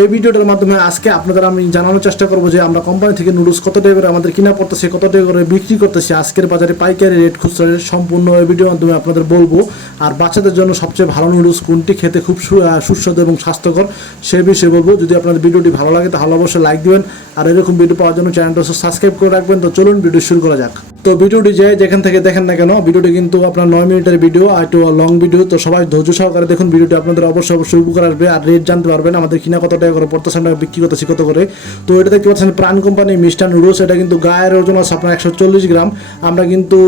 এই ভিডিওটার মাধ্যমে আজকে আপনাদের আমি জানানোর চেষ্টা করব যে আমরা কোম্পানি থেকে নুডলস কত টাকা করে আমাদের কিনা পড়তেছে, কত টাকা করে বিক্রি করতেছে, আজকের বাজারে পাইকারি রেট খুচরা রেট সম্পূর্ণ এই ভিডিওর মাধ্যমে আপনাদের বলব। আর বাচ্চাদের জন্য সবচেয়ে ভালো নুডলস কোনটি খেতে খুব সুস্বাদু এবং স্বাস্থ্যকর সে বিষয়ে বলব। যদি আপনাদের ভিডিওটি ভালো লাগে তাহলে অবশ্যই লাইক দিবেন। আর এরকম ভিডিও পাওয়ার জন্য চ্যানেলটা সাবস্ক্রাইব করে রাখবেন। তো চলুন ভিডিও শুরু করা যাক। তো ভিডিওটি যে যেখান থেকে দেখেন না কেন, ভিডিওটি কিন্তু আপনার নয় মিনিটের ভিডিও আর একটু লং ভিডিও তো সবাই ধৈর্য সহকারে দেখুন ভিডিওটি। আপনাদের অবশ্যই অবশ্যই উপকার আসবে আর রেট জানতে পারবেন আমাদের কিনা কত টাকা করে পড়তেছে, আমরা বিক্রি করতেছি কত করে। তো এটা দেখতে পাচ্ছেন প্রাণ কোম্পানি মিষ্টান নুডলস, এটা কিন্তু গায়ের ওজন আছে আপনার একশো চল্লিশ গ্রাম। আমরা কিন্তু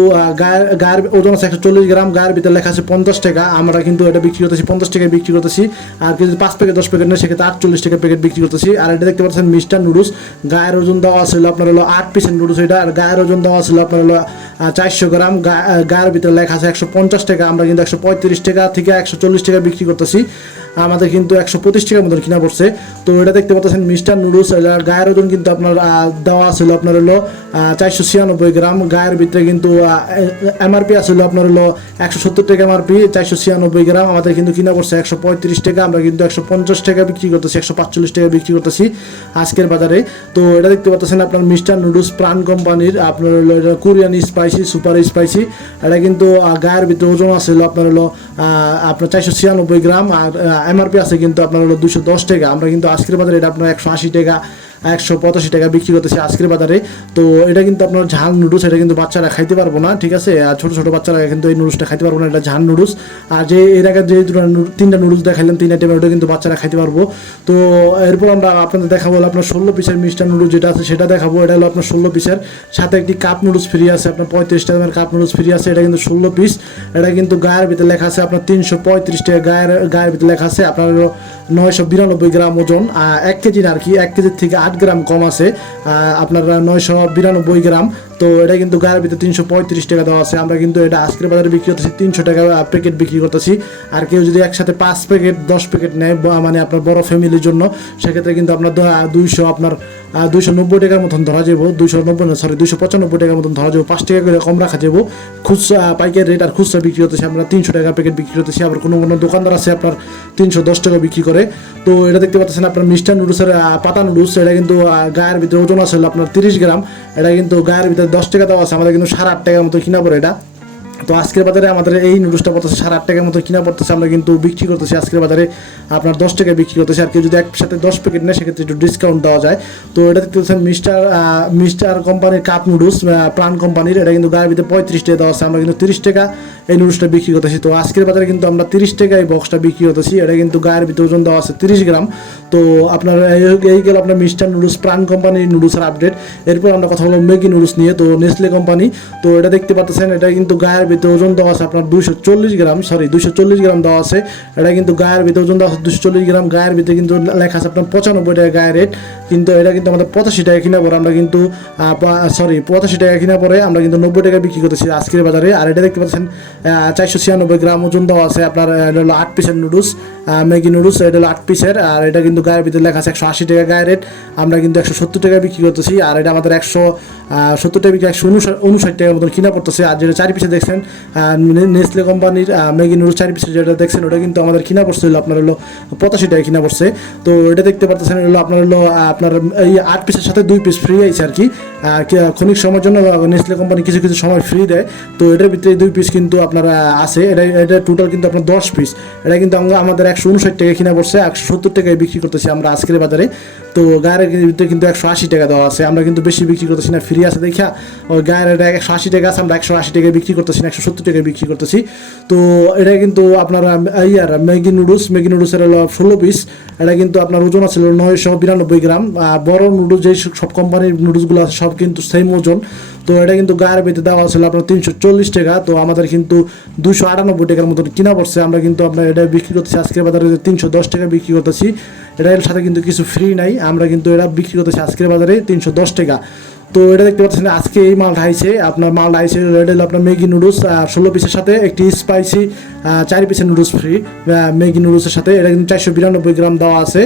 গায়ের গায়ের ওজন আছে একশো চল্লিশ গ্রাম, গায়ের ভিতরে লেখা আছে পঞ্চাশ টাকা, আমরা কিন্তু এটা বিক্রি করতেছি পঞ্চাশ টাকায় বিক্রি করতেছি। আর যদি পাঁচ প্যাকেট দশ প্যাকেট নেই, সেক্ষেত্রে আটচল্লিশ টাকা প্যাকেট বিক্রি করতেছি। আর এটা দেখতে পাচ্ছেন মিষ্টান নুডলস, গায়ের ওজন দেওয়া ছিল আপনার হলো আট পিসের নুডলস এটা আর গায়ের ওজন দেওয়া ছিল আপনার হলো চারশো গ্রাম গায়ের ভিতরে লেখা আছে একশো পঞ্চাশ টাকা, আমরা কিন্তু একশো পঁয়ত্রিশ টাকা থেকে একশো চল্লিশ টাকা বিক্রি করতেছি। আমাদের কিন্তু একশো পঁচিশ টাকার মতন কিনা পড়ছে। তো এটা দেখতে পাচ্ছেন মিস্টার নুডলস গায়ের ওজন কিন্তু আপনার দেওয়া ছিল আপনার হলো চারশো ছিয়ানব্বই গ্রাম। গায়ের ভিতরে কিন্তু এমআরপি আসলে আপনার হলো একশো সত্তর টাকা এমআরপি, চারশো ছিয়ানব্বই গ্রাম। আমাদের কিন্তু কিনা পড়ছে একশো পঁয়ত্রিশ টাকা, আমরা কিন্তু একশো পঞ্চাশ টাকা বিক্রি করতেছি, একশো পাঁচচল্লিশ টাকা বিক্রি করতেছি আজকের বাজারে। তো এটা দেখতে পাচ্ছেন আপনার মিস্টার নুডলস প্রাণ কোম্পানির, আপনার হলো এটা কোরিয়ান স্পাইসি, সুপার স্পাইসি। এটা কিন্তু গায়ের ভিতরে ওজন আছে হলো আপনার হলো আপনার চারশো ছিয়ানব্বই গ্রাম। আর এমআরপি আছে কিন্তু আপনার হলো দুশো দশ টাকা। আমরা কিন্তু আজকের বাজারে এটা আপনার একশো আশি টাকা। একশো পঁচাশি টাকা বিক্রি করতেছি আজকের বাজারে। তো এটা কিন্তু আপনার ঝাল নুডলস, এটা কিন্তু বাচ্চারা খাইতে পারব না, ঠিক আছে? আর ছোটো ছোটো বাচ্চারা কিন্তু এই নুডলসটা খাইতে পারব না, এটা ঝাল নুডলস। আর যে এর আগে যে তিনটা নুডলস দেখাইলাম, তিন আইটেমের ওটা কিন্তু বাচ্চারা খাইতে পারব। তো এরপর আমরা আপনাদের দেখাবো আপনার ষোলো পিসের মিষ্টার নুডলস যেটা আছে, সেটা দেখাবো। এটা হলো আপনার ষোলো পিসের সাথে একটি কাপ নুডলস ফ্রি আছে, আপনার পঁয়ত্রিশ টাকার কাপ নুডলস ফ্রি আছে, এটা কিন্তু ষোলো পিস এটা কিন্তু গায়ের ভিতরে লেখা আছে আপনার তিনশো পঁয়ত্রিশ টাকা গায়ের গায়ের ভিতরে লেখা আছে। আপনার নয়শো বিরানব্বই গ্রাম ওজন এক কেজির আর কি এক কেজির থেকে আট গ্রাম কম আছে। আপনার নয়শো বিরানব্বই গ্রাম তো এটা কিন্তু গায়ের ভিতরে তিনশো পঁয়ত্রিশ টাকা দেওয়া আছে। আমরা কিন্তু এটা আজকের বাজারে বিক্রি করতেছি, তিনশো টাকা প্যাকেট বিক্রি করতেছি। আর কেউ যদি একসাথে পাঁচ প্যাকেট দশ প্যাকেট নেয় মানে আপনার বড় ফ্যামিলির জন্য, সেক্ষেত্রে কিন্তু আপনার দুইশো আপনার দুইশো নব্বই টাকার মতন ধরা যাব দুইশো নব্বই সরি দুইশো পঁচানব্বই টাকার মতন ধরা যাব পাঁচ টাকা করে কম রাখা যাব খুচরা, পাইকারি রেট আর খুচরা বিক্রি করতেছি আমরা। তিনশো টাকা প্যাকেট বিক্রি করতেছি। আবার কোনো কোনো দোকানদার আছে আপনার তিনশো দশ টাকা বিক্রি করে। তো এটা দেখতে পাচ্ছেন আপনার মিস্টার নুডলসের পাতা নুডলস এটা কিন্তু গায়ের ভিতরে ওজন আছে আপনার তিরিশ গ্রাম। এটা কিন্তু গায়ের ভিতরে দশ টাকা দেওয়া আছে আমাদের কিন্তু সাড়ে আট টাকার মতো কিনা পড়ে এটা। তো আজকের বাজারে আমাদের এই নুডলসটা পড়তেছে সাড়ে আট টাকার মতো, কিনা পড়তেছে, আমরা কিন্তু বিক্রি করতেছি আজকের বাজারে। আপনার দশ টাকায় বিক্রি করতেছি, আর কেউ যদি একসাথে দশ প্যাকেট নেয়, সেক্ষেত্রে একটু ডিসকাউন্ট দেওয়া যায়। তো এটা দেখতে পাচ্ছেন মিস্টার মিস্টার কোম্পানির কাপ নুডলস প্রাণ কোম্পানির এটা কিন্তু গায়ের ভিতরে পঁয়ত্রিশ টাকা দেওয়া আছে, আমরা কিন্তু তিরিশ টাকা এই নুডলসটা বিক্রি করতেছি। তো আজকের বাজারে কিন্তু আমরা তিরিশ টাকা এই বক্সটা বিক্রি করতেছি। এটা কিন্তু গায়ের ভিতরে ওজন দেওয়া আছে তিরিশ গ্রাম। তো আপনার এই গেল আপনার মিস্টার নুডলস প্রাণ কোম্পানির নুডলসের আপডেট এরপর আমরা কথা বলব মেগি নুডলস নিয়ে, তো নেসলে কোম্পানি তো এটা দেখতে পাচ্ছেন, এটা কিন্তু গায়ের ভিতরে ওজন দেওয়া আছে আপনার দুশো চল্লিশ গ্রাম সরি দুশো চল্লিশ গ্রাম দেওয়া আছে। এটা কিন্তু গায়ের ভিতরে ওজন দেওয়া আছে দুশো চল্লিশ গ্রাম, গায়ের ভিতরে কিন্তু লেখা আছে আপনার পঁচানব্বই টাকা গায়ের রেট কিন্তু এটা কিন্তু আমাদের পঁচাশি টাকা কিনা পরে আমরা কিন্তু সরি পঁচাশি টাকা কিনা পরে আমরা কিন্তু নব্বই টাকা বিক্রি করতেছি আজকের বাজারে। আর এটা দেখতে পাচ্ছেন চারশো ছিয়ানব্বই গ্রাম ওজন দেওয়া আছে আপনার এটা হলো আট পিসের নুডলস ম্যাগি নুডলস এটা হলো আট পিসের আর এটা কিন্তু গায়ের ভিতরে লেখা আছে একশো আশি টাকা গায়ের রেট আমরা কিন্তু একশো সত্তর টাকা বিক্রি করতেছি। আর এটা আমাদের একশো সত্তর টাকা বিক্রি, একশো উনষাট টাকার মতন কিনা পড়তেছে। আর যেটা চারি পিসে দেখছেন নেসলে কোম্পানির ম্যাগি নুডলস চারি পিসে যেটা দেখছেন, ওটা কিন্তু আমাদের কিনা পড়ছে হলো আপনার হলো পঁচাশি টাকা কিনা পড়ছে। তো এটা দেখতে পাচ্ছেন হলো আপনার হলো আপনার এই আট পিসের সাথে দুই পিস ফ্রি আছে আর কি ক্ষণিক সময়ের জন্য নেসলে কোম্পানি কিছু কিছু সময় ফ্রি দেয়। তো এটার ভিতরে দুই পিস কিন্তু আপনার আছে। এটা এটা টোটাল কিন্তু আপনার দশ পিস এটা কিন্তু আমরা আমাদের একশো উনষাট টাকা কিনা পড়ছে, একশো সত্তর টাকায় বিক্রি করতেছি আমরা আজকের বাজারে। তো গায়ের ভিতরে কিন্তু একশো আশি টাকা দেওয়া আছে। আমরা কিন্তু বেশি বিক্রি করতেছি না ফ্রি আছে দেখা ওই গায়ের এটা একশো আশি টাকা আছে, আমরা একশো আশি টাকায় বিক্রি করতেছি না, একশো সত্তর টাকায় বিক্রি করতেছি। তো এটা কিন্তু আপনার ইয়ার, ম্যাগি নুডলস, ম্যাগি নুডলসের হলো ষোলো পিস এটা কিন্তু আপনার ওজন আছে নয়শো বিরানব্বই গ্রাম। বড় নুডলস যেই সব কোম্পানির নুডলসগুলো আছে, সব কিন্তু সেম ওজন। তো এটা কিন্তু গায়ের ভিতরে দেওয়া ছিল আপনার তিনশো চল্লিশ টাকা। তো আমাদের কিন্তু দুশো আটানব্বই টাকার মতন কিনা পড়ছে। আমরা কিন্তু আপনার এটা বিক্রি করতেছি, আজকের বাজারে তিনশো দশ টাকা বিক্রি করতেছি। এটার সাথে কিন্তু কিছু ফ্রি নাই। আমরা কিন্তু এটা বিক্রি করতেছি আজকের বাজারে তিনশো দশ টাকা। তো এটা দেখতে পাচ্ছেন, আজকে এই মালটা আইছে, আপনার মালটা আইছে এটা হলো আপনার ম্যাগি নুডলস ষোলো পিসের সাথে একটি স্পাইসি চার পিসের নুডলস ফ্রি ম্যাগি নুডলসের সাথে। এটা কিন্তু চারশো বিরানব্বই গ্রাম দেওয়া আছে।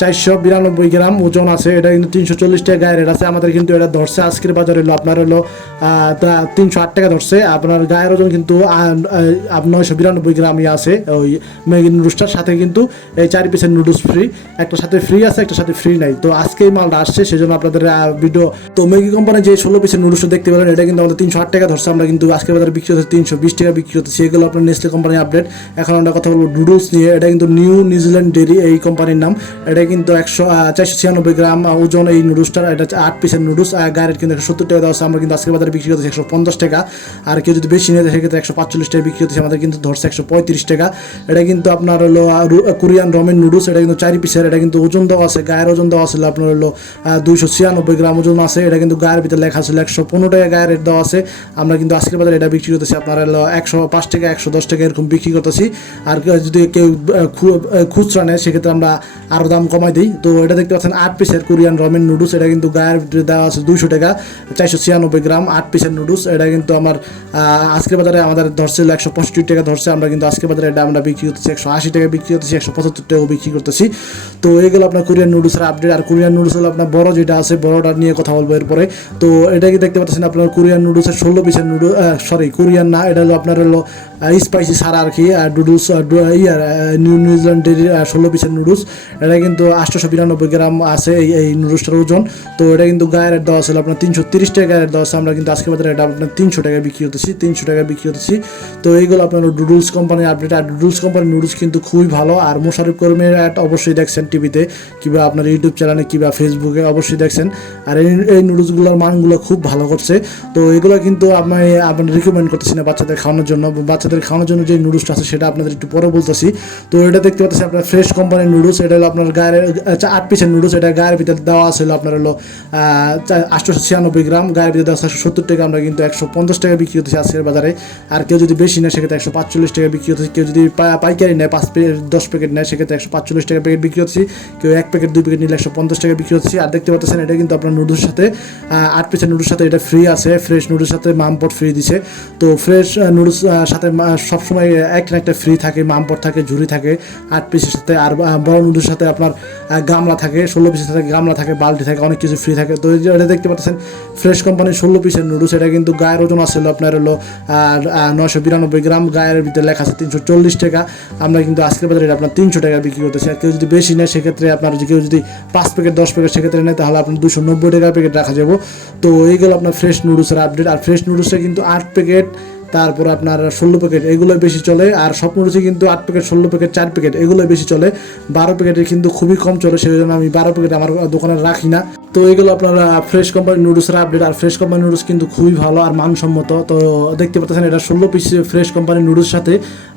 চারশো বিরানব্বই গ্রাম ওজন আছে, এটা কিন্তু তিনশো চল্লিশ টাকা গায়ের রেট আছে। আমাদের কিন্তু এটা ধরছে, আজকের বাজারে হলো আপনার হলো তিনশো আট টাকা ধরছে। আপনার গায়ের ওজন কিন্তু নয়শো বিরানব্বই গ্রামই আছে, ওই ম্যাগি নুডলসটার সাথে কিন্তু এই চার পিসের নুডলস ফ্রি একটা সাথে ফ্রি আছে, একটা সাথে ফ্রি নাই। তো আজকে এই মালটা আসছে, সেজন্য আপনাদের ভিডিও তো ম্যাগি কোম্পানি যে ষোলো পিসের নুডলসটা দেখতে পেলেন, এটা কিন্তু আমাদের তিনশো আট টাকা ধরছে। আমরা কিন্তু আজকের বাজারে বিক্রি হচ্ছে তিনশো বিশ টাকা বিক্রি হচ্ছে। সেগুলো আপনার নেসলে কোম্পানির আপডেট এখন আমরা কথা বলব নুডলস নিয়ে। এটা কিন্তু নিউ নিউজিল্যান্ড ডেরি এই কোম্পানির নাম। এটা কিন্তু একশো চারশো ছিয়ানব্বই গ্রাম ওজন এই নুডলসটার এটা আট পিসের নুডলস গায়ের কিন্তু একশো সত্তর টাকা দেওয়া আছে আমরা কিন্তু আজকের বাজারে বিক্রি করতেছি একশো পঞ্চাশ টাকা। আর কেউ যদি বেশি নিয়ে সেক্ষেত্রে একশো পাঁচচল্লিশ টাকা বিক্রি হচ্ছে আমাদের কিন্তু ধরছে একশো পঁয়ত্রিশ টাকা। এটা কিন্তু আপনার হলো কোরিয়ান রমেন নুডলস এটা কিন্তু চারি পিসের এটা কিন্তু ওজন দেওয়া আছে, গায়ের ওজন দেওয়া আছে, আপনার হলো দুইশো ছিয়ানব্বই গ্রাম ওজন আছে, এটা কিন্তু গায়ের ভিতরে লেখা ছিল একশো পনেরো টাকা গায়ের রেট দেওয়া আছে। আমরা কিন্তু আজকের বাজারে এটা বিক্রি করতেছি, আপনার হলো, একশো পাঁচ টাকা, একশো দশ টাকা এরকম বিক্রি করতেছি। আর যদি কেউ খুচরা নেয়, সেক্ষেত্রে আমরা আরও দাম কমাই দিই। তো এটা দেখতে পাচ্ছেন, আট পিসের কোরিয়ান রমেন নুডলস এটা কিন্তু গায়ের ভিতরে দেওয়া আছে দুইশো টাকা, চারশো ছিয়ানব্বই গ্রাম, আট পিসের নুডলস এটা কিন্তু আমার আজকের বাজারে আমাদের ধরছিল একশো পঁয়ষট্টি টাকা ধরছে, আমরা কিন্তু আজকের বাজারে এটা আমরা বিক্রি করতেছি একশো আশি টাকা বিক্রি করতেছি, একশো পঁচাত্তর টাকাও বিক্রি করতেছি। তো এইগুলো আপনার কোরিয়ান নুডলসের আপডেট আর কোরিয়ান নুডলস হলো আপনার বড় যেটা আছে বড়টা নিয়ে কথা বলব এরপরে। তো এটা কি দেখতে পাচ্ছেন আপনার কোরিয়ান নুডলসের ষোলো পিসের নুডল সরি কোরিয়ান না, এটা হলো আপনার হলো স্পাইসি সারা আর কি আর নুডলস ইয়ার নিউ নিউজিল্যান্ডের ষোলো পিসের নুডলস এটা কিন্তু আটশোশো বিরানব্বই গ্রাম আছে এই এই নুডলসটার ওজন। তো এটা কিন্তু গায়ের রেট দেওয়া ছিল আপনার তিনশো তিরিশ টাকা গায়ের দেওয়া আছে আমরা কিন্তু আজকে বাজারে এটা আপনার তিনশো টাকা বিক্রি হতেছি তিনশো টাকা বিক্রি হতেছি তো এইগুলো আপনার ডুডলস কোম্পানির আপডেট আর ডুডলস কোম্পানির নুডলস কিন্তু খুবই ভালো। আর মোশারফ কর্মীর অ্যাড অবশ্যই দেখছেন টিভিতে কিংবা আপনার ইউটিউব চ্যানেলে কিংবা ফেসবুকে অবশ্যই দেখছেন। আর এই এই নুডলসগুলোর মানগুলো খুব ভালো করছে। তো এগুলো কিন্তু আমি আপনার রিকমেন্ড করতেছি না বাচ্চাদের খাওয়ানোর জন্য। বাচ্চাদের খাওয়ানোর জন্য যে নুডলসটা আছে সেটা আপনাদের একটু পরে বলতেছি। তো এটা দেখতে পাচ্ছি আপনার ফ্রেশ কোম্পানির নুডলস। এটা হলো আপনার গায়ের আচ্ছা, আট পিসের নুডলস এটা গায়ের ভিতরে দেওয়া ছিল আপনার হলো আটশোশো ছিয়ানব্বই গ্রাম গায়ের ভিতরে দেওয়া আছে সত্তর টাকা আমরা কিন্তু একশো পঞ্চাশ টাকা বিক্রি হতেছি আজকের বাজারে। আর কেউ যদি বেশি নেয় সেক্ষেত্রে একশো পাঁচচল্লিশ টাকা বিক্রি হতেছে কেউ যদি পাইকারি নেয় পাঁচ দশ প্যাকেট নেয় সেক্ষেত্রে একশো পাঁচচল্লিশ টাকা প্যাকেট বিক্রি হচ্ছে কেউ এক প্যাকেট দুই প্যাকেট নিলে একশো পঞ্চাশ টাকা বিক্রি হচ্ছে আর দেখতে পাচ্ছেন এটা কিন্তু আপনার নুডলসের সাথে আট পিসের নুডলসের সাথে এটা ফ্রি আছে। ফ্রেশ নুডলসের সাথে মামপট ফ্রি দিছে। তো ফ্রেশ নুডলস সাথে সবসময় একটা না একটা ফ্রি থাকে মামপট থাকে ঝুড়ি থাকে। আট পিসের সাথে আর বড় নুডলসের সাথে আপনার গামলা থাকে, ষোলো পিসের সাথে গামলা থাকে, বালতি থাকে, অনেক কিছু ফ্রি থাকে। তো এটা দেখতে পাচ্ছেন ফ্রেশ কোম্পানির ষোলো পিসের নুডলস এটা কিন্তু গায়ের ওজন আসছিল আপনার হলো নশো বিরানব্বই গ্রাম, গায়ের ভিতরে লেখা আছে তিনশো চল্লিশ টাকা। আমরা কিন্তু আজকের বাজারে আপনার তিনশো টাকা বিক্রি করতেছি। আর কেউ যদি বেশি নেয়, সেক্ষেত্রে আপনার কেউ যদি পাঁচ প্যাকেট দশ প্যাকেট সেক্ষেত্রে নেয়, তাহলে আপনার দুশো নব্বই টাকা প্যাকেট রাখা যাব। তো এইগুলো আপনার ফ্রেশ নুডলসের আপডেট আর ফ্রেশ নুডলসে কিন্তু আট প্যাকেট তারপর আপনার ষোলো প্যাকেট এগুলো বেশি চলে। আর সব নুডলসে কিন্তু আট প্যাকেট ষোলো প্যাকেট চার প্যাকেট এগুলো বেশি চলে। বারো প্যাকেটের কিন্তু খুবই কম চলে সেই জন্য আমি বারো প্যাকেট আমার দোকানে রাখি না। তো এগুলো আপনারা ফ্রেশ কোম্পানি নুডলসের আপডেট আর ফ্রেশ কোম্পানি নুডলস কিন্তু খুবই ভালো আর মানসম্মত। তো দেখতে পাচ্ছেন এটা ষোলো পিস ফ্রেশ কোম্পানি নুডলস সাথে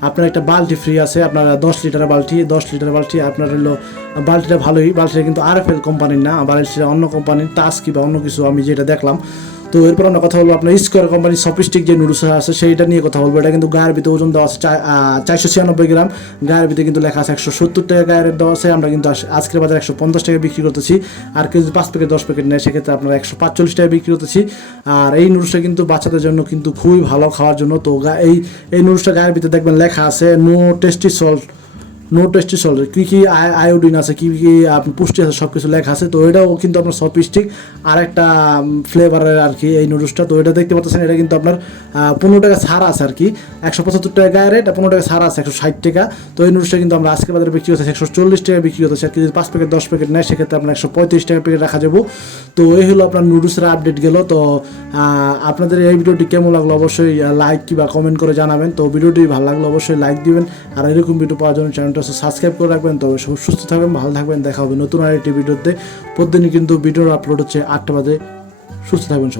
আপনার একটা বালতি ফ্রি আছে, আপনার দশ লিটার বালতি, দশ লিটার বালতি, আপনার হলো বালতিটা ভালোই, বালতিটা কিন্তু আর এফ এল কোম্পানির না, বালতিটা অন্য কোম্পানির তাস কিংবা অন্য কিছু আমি যেটা দেখলাম। তো এরপর আমরা কথা বলব আপনার স্কোয়ার কোম্পানির সপিস্টিক যে নুডলস আছে, সেইটা নিয়ে কথা বলব। এটা কিন্তু গায়ের ভিতরে ওজন দেওয়া আছে চারশো ছিয়ানব্বই গ্রাম। গায়ের ভিতরে কিন্তু লেখা আছে একশো সত্তর টাকা গায়ের rate দেওয়া আছে। আমরা কিন্তু আজ- আজকের বাজারে একশো পঞ্চাশ টাকা বিক্রি করতেছি। আর কেউ যদি পাঁচ প্যাকেট দশ প্যাকেট নেয়, সেক্ষেত্রে আপনার একশো পাঁচচল্লিশ টাকা বিক্রি করতেছি। আর এই নুডলসটা কিন্তু বাচ্চাদের জন্য কিন্তু খুবই ভালো খাওয়ার জন্য। তো এই এই নুডলসটা গায়ের ভিতরে দেখবেন লেখা আছে no tasty salt no tasty salt কী কী আয়- আয়োডিন আছে, কী কী পুষ্টি আছে সব কিছু লেখা আছে, তো এটাও কিন্তু আপনার সপিস্টিক আর একটা ফ্লেভারের আর কি এই নুডলসটা তো এটা দেখতে পাচ্ছেন, এটা কিন্তু আপনার পনেরো টাকা ছাড় আছে আর কি। একশো পঁচাত্তর টাকা গায়ে রেট পনেরো টাকা ছাড় আছে, একশো ষাট টাকা। তো এই নুডলসটা কিন্তু আমরা আজকে বাজারে বিক্রি হচ্ছে একশো চল্লিশ টাকা বিক্রি হচ্ছে আর কি যদি পাঁচ প্যাকেট দশ প্যাকেট নেয়, সেক্ষেত্রে আপনার একশো পঁয়ত্রিশ টাকা প্যাকেট রাখা যাব। তো এই হলো আপনার নুডলসের আপডেট গেল। তো আপনাদের এই ভিডিওটি কেমন লাগল অবশ্যই লাইক কিংবা কমেন্ট করে জানাবেন। তো ভিডিওটি ভালো লাগল অবশ্যই লাইক দিবেন। আর এরকম ভিডিও পাওয়ার জন্য চ্যানেলটা সাবস্ক্রাইব করে রাখবেন। তবে সব সুস্থ থাকবেন, ভালো থাকবেন। দেখা হবে নতুন আরেকটি ভিডিওতে। প্রতিদিনই কিন্তু ভিডিওর আপলোড হচ্ছে আটটা বাজে। সুস্থ থাকবেন সবাই।